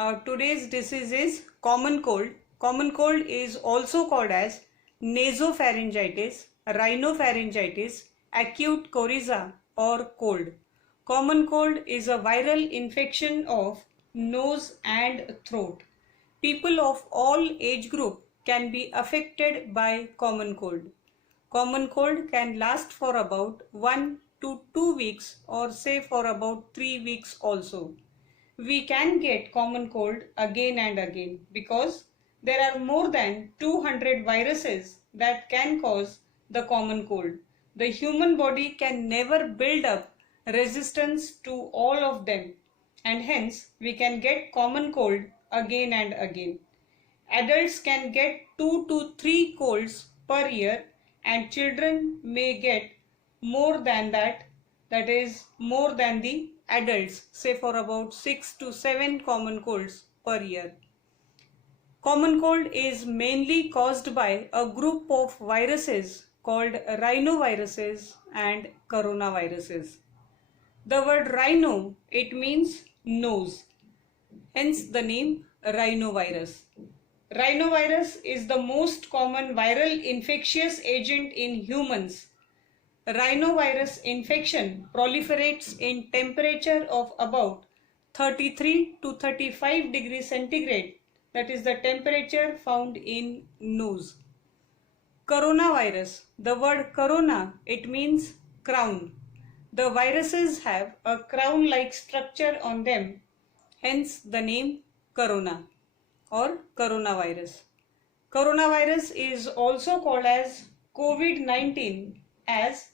Today's disease is common cold. Common cold is also called as nasopharyngitis, rhinopharyngitis, acute coryza or cold. Common cold is a viral infection of nose and throat. People of all age group can be affected by common cold. Common cold can last for about 1 to 2 weeks or say for about 3 weeks also. We can get common cold again and again because there are more than 200 viruses that can cause the common cold. The human body can never build up resistance to all of them, and hence we can get common cold again and again. Adults can get 2 to 3 colds per year, and children may get more than that, that is more than the adults, say for about 6 to 7 common colds per year. Common cold is mainly caused by a group of viruses called rhinoviruses and coronaviruses. The word rhino, it means nose, hence the name rhinovirus. Rhinovirus is the most common viral infectious agent in humans. Rhinovirus infection proliferates in temperature of about 33 to 35 degrees centigrade, that is the temperature found in nose. Coronavirus, the word corona, it means crown. The viruses have a crown-like structure on them, hence the name corona or coronavirus. Coronavirus is also called as COVID-19 as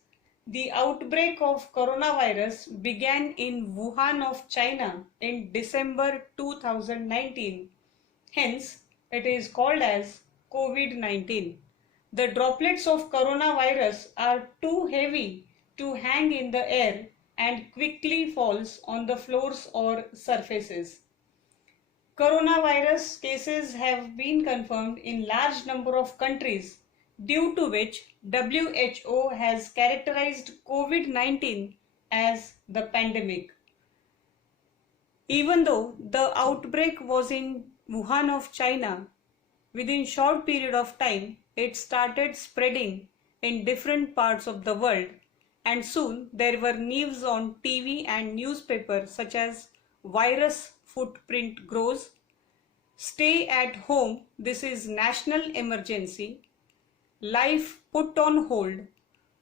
the outbreak of coronavirus began in Wuhan of China in December 2019. Hence, it is called as COVID-19. The droplets of coronavirus are too heavy to hang in the air and quickly falls on the floors or surfaces. Coronavirus cases have been confirmed in large number of countries, due to which WHO has characterized COVID-19 as the pandemic. Even though the outbreak was in Wuhan of China, within short period of time it started spreading in different parts of the world, and soon there were news on TV and newspaper such as virus footprint grows, stay at home, this is national emergency, life put on hold,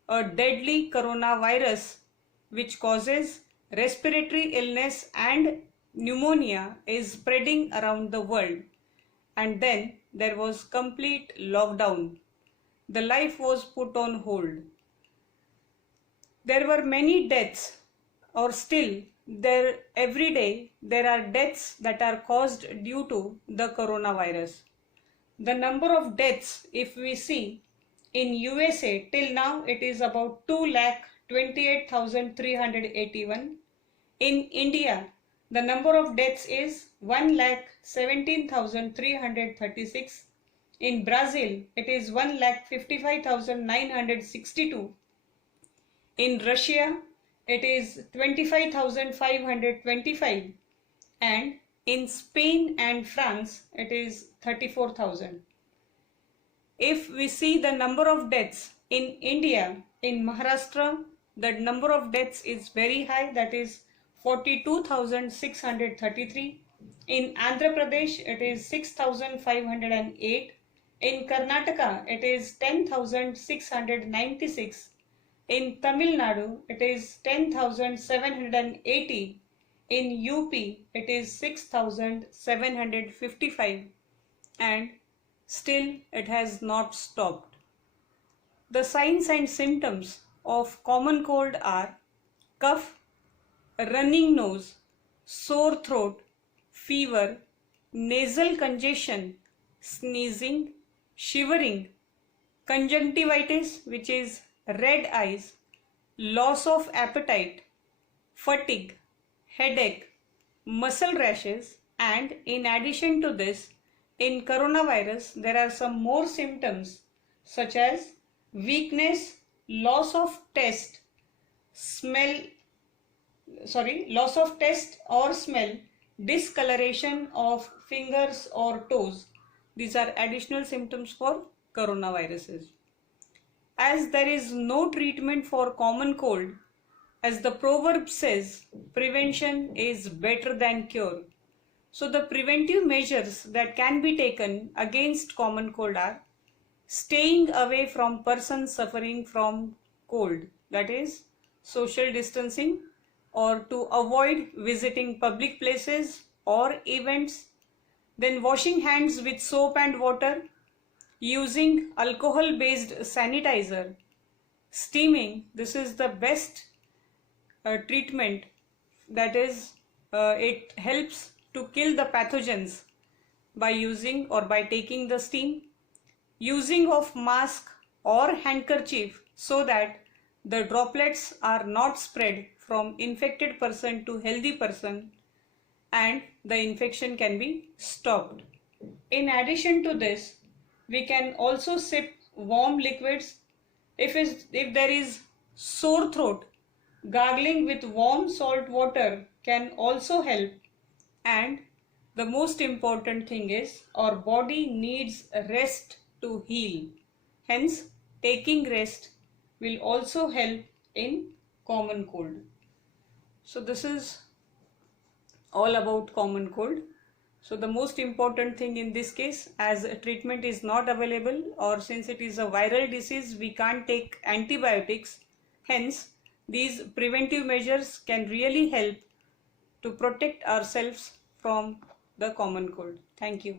a deadly coronavirus which causes respiratory illness and pneumonia is spreading around the world, and then there was complete lockdown. The life was put on hold. There were many deaths, or still there every day there are deaths that are caused due to the coronavirus. The number of deaths, if we see in USA till now, it is about 2,28,381. In India, the number of deaths is 1,17,336. In Brazil, it is 1,55,962. In Russia, it is 25,525, and in Spain and France, it is 34,000. If we see the number of deaths in India, in Maharashtra, the number of deaths is very high, that is 42,633. In Andhra Pradesh, it is 6,508. In Karnataka, it is 10,696. In Tamil Nadu, it is 10,780. In UP, it is 6,755. And still it has not stopped. The signs and symptoms of common cold are cough, running nose, sore throat, fever, nasal congestion, sneezing, shivering, conjunctivitis, which is red eyes, loss of appetite, fatigue, headache, muscle rashes, and in addition to this, in coronavirus there are some more symptoms such as weakness, loss of taste or smell, discoloration of fingers or toes. These are additional symptoms for coronaviruses. As there is no treatment for common cold, as the proverb says, prevention is better than cure. So the preventive measures that can be taken against common cold are staying away from persons suffering from cold, that is social distancing, or to avoid visiting public places or events, then washing hands with soap and water, using alcohol based sanitizer, steaming. This is the best treatment, that is it helps to kill the pathogens by using or by taking the steam, using of mask or handkerchief so that the droplets are not spread from infected person to healthy person and the infection can be stopped. In addition to this, we can also sip warm liquids. If there is sore throat, gargling with warm salt water can also help. And the most important thing is our body needs rest to heal. Hence, taking rest will also help in common cold. So this is all about common cold. So the most important thing in this case, as a treatment is not available, or since it is a viral disease, we can't take antibiotics. Hence, these preventive measures can really help to protect ourselves from the common cold. Thank you.